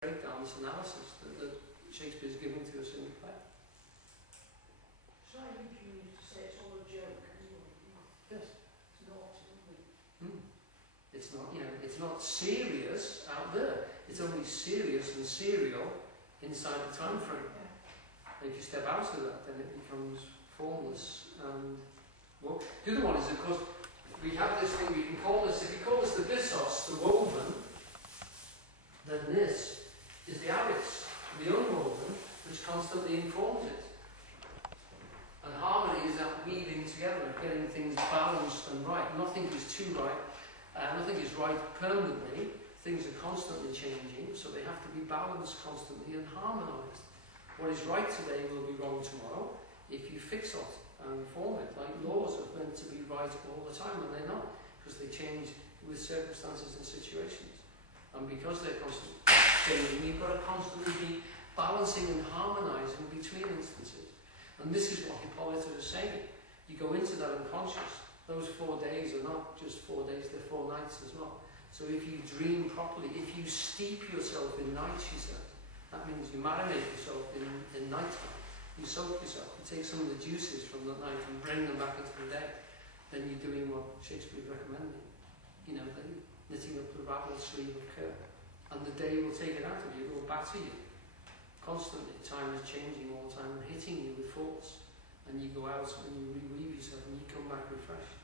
breakdown, this analysis that Shakespeare's giving to us in the play. So I think you used to say it's all a joke anyway. Yes. It's not, isn't it? It's not, it's not serious out there. It's only serious and serial inside the time frame. Yeah. And if you step out of that, then it becomes formless. And well, the other one is, of course, we have this thing, we can call this, if you call this the byssos, the woven, then this is the abys, the unwoven, which constantly informs it. And harmony is that weaving together, getting things balanced and right. Nothing is too right, nothing is right permanently. Things are constantly changing, so they have to be balanced constantly and harmonised. What is right today will be wrong tomorrow if you fix it and form it. Like laws are meant to be right all the time, and they're not, because they change with circumstances and situations. And because they're constantly changing, you've got to constantly be balancing and harmonising between instances. And this is what Hippolyta is saying. You go into that unconscious. Those 4 days are not just 4 days, they're 4 nights as well. So if you dream properly, if you steep yourself in night, she said, that means you marinate yourself in night time. You soak yourself, you take some of the juices from that night and bring them back into the day. Then you're doing what Shakespeare is recommending. Then knitting up the raveled sleeve of Kerr. And the day will take it out of you, it will batter you. Constantly, time is changing all the time and hitting you with force. And you go out and you reweave yourself and you come back refreshed.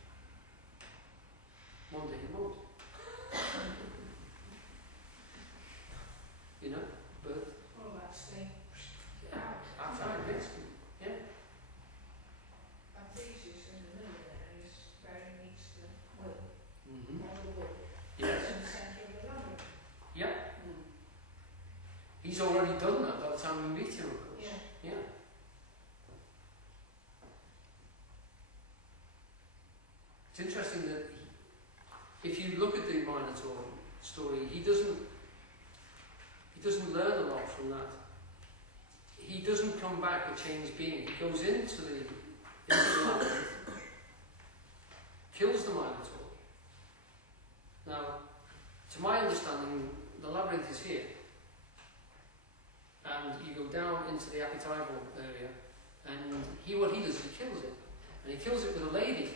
One day you won't. But All that thing. at time, yes. Yeah. That thesis in the middle there is very neat to will. Mm-hmm. All the will. Yes. It's in the centre of the labyrinth. Yeah. He's already done that by the time we meet him, of course. Yeah. Yeah. It's interesting that if you look at the Minotaur story, he doesn't learn a lot from that. He doesn't come back a changed being. He goes into the labyrinth, kills the Minotaur. Now, to my understanding, the labyrinth is here. And you go down into the archetypal area, and what he does is he kills it. And he kills it with a lady.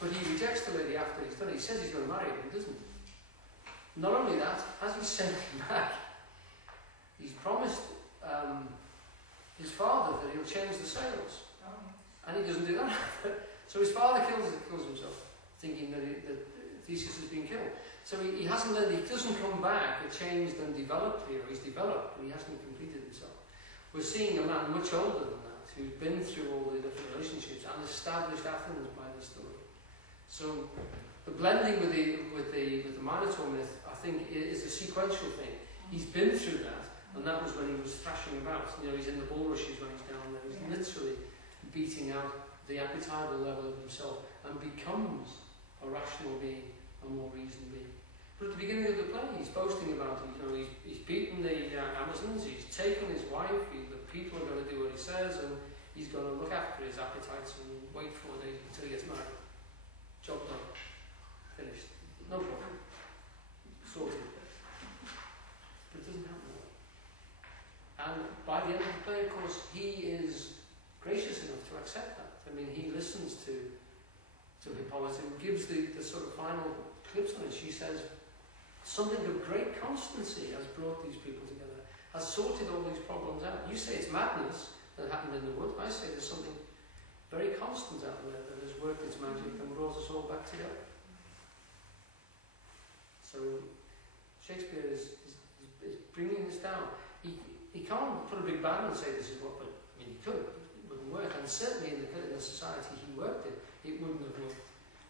But he rejects the lady after he's done it. He says he's going to marry her, but he doesn't. Not only that, as he's sending back, he's promised his father that he'll change the sails. And he doesn't do that. So his father kills himself, thinking that Theseus has been killed. So he hasn't learned, he doesn't come back a changed and developed hero. He's developed, but he hasn't completed himself. We're seeing a man much older than that, who's been through all the different relationships and established Athens by this story. So the blending with the Minotaur myth, I think, is a sequential thing. He's been through that, and that was when he was thrashing about. He's in the bulrushes when he's down there. He's literally beating out the archetypal level of himself and becomes a rational being, a more reasoned being. But at the beginning of the play, he's boasting about it. He's beaten the Amazons, he's taken his wife, the people are going to do what he says, and he's going to look after his appetites and wait 4 days until he gets married. Job done. Finished. No problem. Sorted. But it doesn't happen that way. And by the end of the play, of course, he is gracious enough to accept that. He listens to Hippolyta and gives the sort of final clips on it. She says, something of great constancy has brought these people together, has sorted all these problems out. You say it's madness that happened in the wood. I say there's something very constant out there that has worked its magic and brought us all back together. So Shakespeare is bringing this down. He can't put a big banner and say this is what, but he could. It wouldn't work. And certainly in the society he worked in, it wouldn't have worked.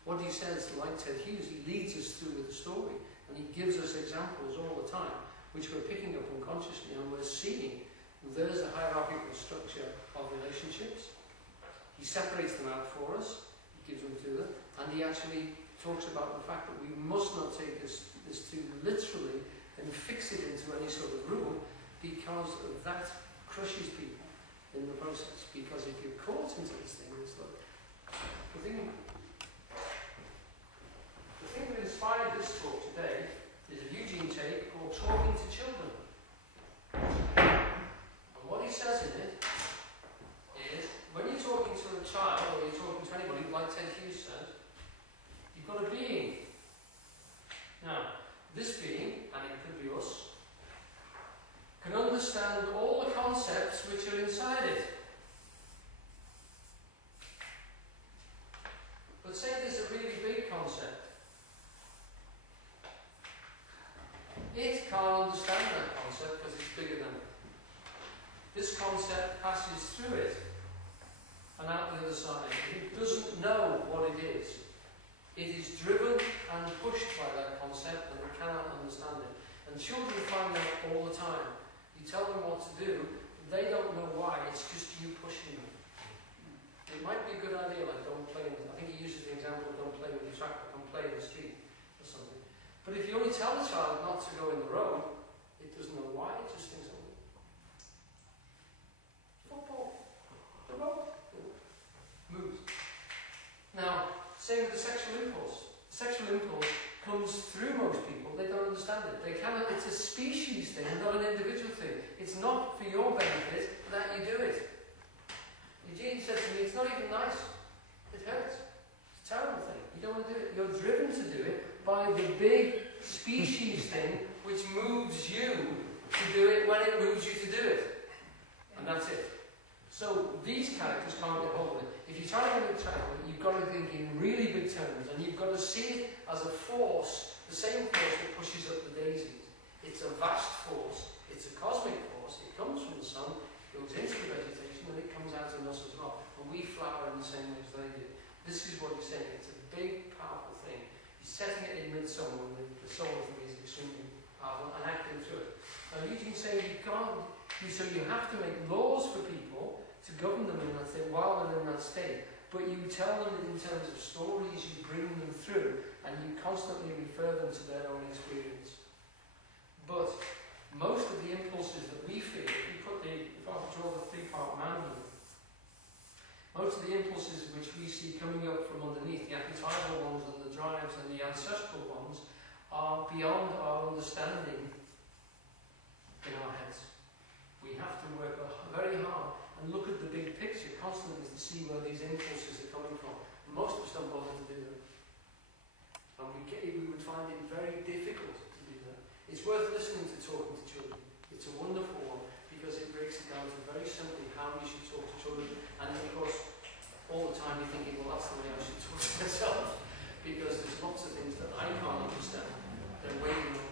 What he says, like Ted Hughes, he leads us through with the story, and he gives us examples all the time, which we're picking up unconsciously, and we're seeing there's a hierarchical structure of relationships. He separates them out for us, he gives them to them, and he actually talks about the fact that we must not take this too literally and fix it into any sort of rule, because that crushes people in the process. Because if you're caught into this thing, it's like the thing that inspired this talk today is a Eugene take called Talking to Children. understand all the concepts which are inside it. But say there's a really big concept. It can't understand that concept because it's bigger than it. This concept passes through it and out the other side. It doesn't know what it is. It is driven and pushed by that concept and it cannot understand it. And children find out all the time. You tell them what to do, they don't know why, it's just you pushing them. It might be a good idea, like don't play with, I think he uses the example of don't play with your tractor, don't play in the street or something. But if you only tell the child not to go in the road, it doesn't know why, it just thinks, oh, football, the road, moves. Now, same with the sexual impulse. The sexual impulse comes through most people, they don't understand it. They cannot, it's a species thing, not an individual thing. It's not for your benefit that you do it. Eugene said to me, it's not even nice. It hurts. It's a terrible thing. You don't want to do it. You're driven to do it by the big species thing which moves you to do it when it moves you to do it. And that's it. So these characters can't get hold of it. If you try to get a child, you've got to think in really big terms and you've got to see it as a force, the same force that pushes up the daisies. It's a vast force. It's a cosmic force. It comes from the sun, goes into the vegetation, and it comes out in us as well. And we flower in the same way as they do. This is what he's saying. It's a big, powerful thing. He's setting it in Midsummer, and the solar thing is extremely powerful, and acting through it. Now, Eugene's saying you can't. So you have to make laws for people to govern them in that state while they're in that state. But you tell them in terms of stories, you bring them through, and you constantly refer them to their own experience. But most of the impulses that we feel, if I draw the three-part manual, most of the impulses which we see coming up from underneath, the archetypal ones and the drives and the ancestral ones, are beyond our understanding in our heads. We have to work very hard and look at the big picture constantly to see where these impulses are coming from. Most of us don't bother to do that. And we would find it very difficult to do that. It's worth listening to Talking to Children. It's a wonderful one because it breaks it down to very simply how we should talk to children. And of course, all the time you're thinking, well, that's the way I should talk to myself because there's lots of things that I can't understand. They're waiting on.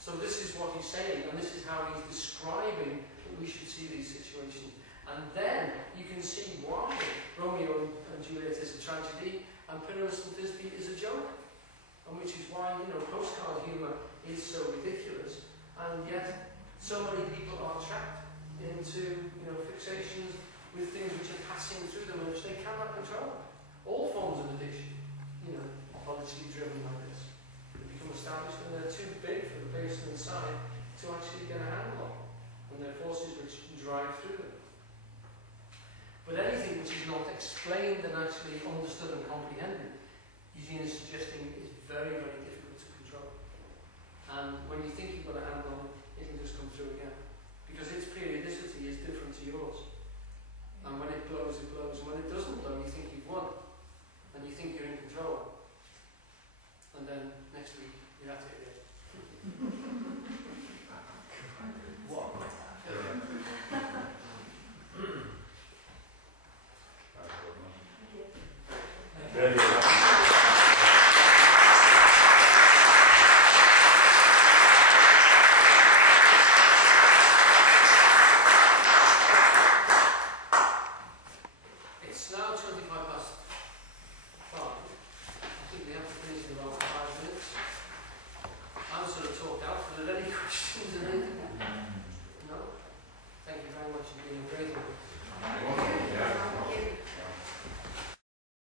So this is what he's saying, and this is how he's describing that we should see these situations. And then you can see why Romeo and Juliet is a tragedy and Pyramus and Thisbe is a joke. And which is why, postcard humour is so ridiculous, and yet so many people are trapped into, fixations with things which are passing through them which they cannot control. All forms of addiction, are literally driven like this. They become established and they're too big for the person inside to actually get a handle on. And they're forces which drive through them. But anything which is not explained and actually understood and comprehended, Eugene is suggesting is very, very difficult to control. And when you think you've got a handle on it, it'll just come through again. Because its periodicity is different to yours. And when it blows, it blows. And when it doesn't blow, you think you've won. And you think you're in control. And then next week, you're at it again. Very good.